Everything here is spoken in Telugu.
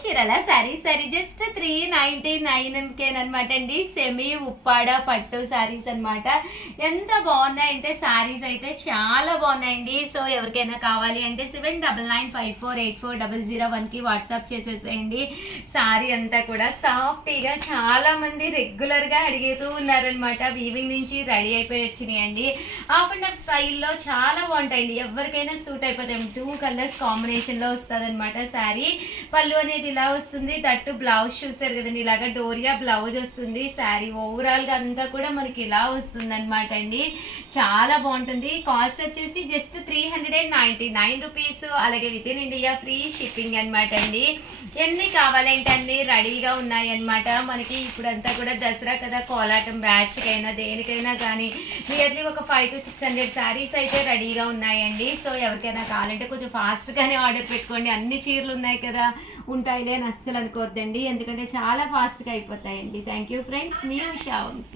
చీరల సారీ జస్ట్ 399 అనమాట అండి. సెమీ ఉప్పాడ పట్టు సారీస్ అనమాట. ఎంత బాగున్నాయంటే సారీస్ అయితే చాలా బాగున్నాయండి. సో ఎవరికైనా కావాలి అంటే 7995484001కి వాట్సాప్ చేసేసేయండి. సారీ అంతా కూడా సాఫ్టీగా చాలా మంది రెగ్యులర్గా అడిగేతూ ఉన్నారనమాట. వీవింగ్ నుంచి రెడీ అయిపోయి వచ్చినాయండి. హాఫ్ అండ్ హాఫ్ స్టైల్లో చాలా బాగుంటాయండి. ఎవరికైనా సూట్ అయిపోతాయి. 2 కలర్స్ కాంబినేషన్లో వస్తుంది అనమాట శారీ. పళ్ళు అనేది ఇలా వస్తుంది. దట్టు బ్లౌజ్ చూసారు కదండి, ఇలాగా డోరియా బ్లౌజ్ వస్తుంది. శారీ ఓవరాల్గా అంతా కూడా మనకి ఇలా వస్తుంది అనమాట అండి. చాలా బాగుంటుంది. కాస్ట్ వచ్చేసి జస్ట్ 399 రూపీస్. అలాగే with in India free shipping అనమాట అండి. ఎన్ని కావాలంటే అన్ని రెడీగా ఉన్నాయి అనమాట. మనకి ఇప్పుడంతా కూడా దసరా కదా, కోలాటం బ్యాచ్కైనా దేనికైనా కానీ నియర్లీ ఒక 500 to 600 శారీస్ అయితే రెడీగా ఉన్నాయండి. సో ఎవరికైనా కావాలంటే కొంచెం ఫాస్ట్గానే ఆర్డర్ పెట్టుకోండి. అన్ని చీరలు ఉన్నాయి కదా, ఉంటాయిలే అని అస్సలు అనుకోవద్దండి, ఎందుకంటే చాలా ఫాస్ట్గా అయిపోతాయండి. థ్యాంక్ యూ ఫ్రెండ్స్, మీ ఉషా వంశీ.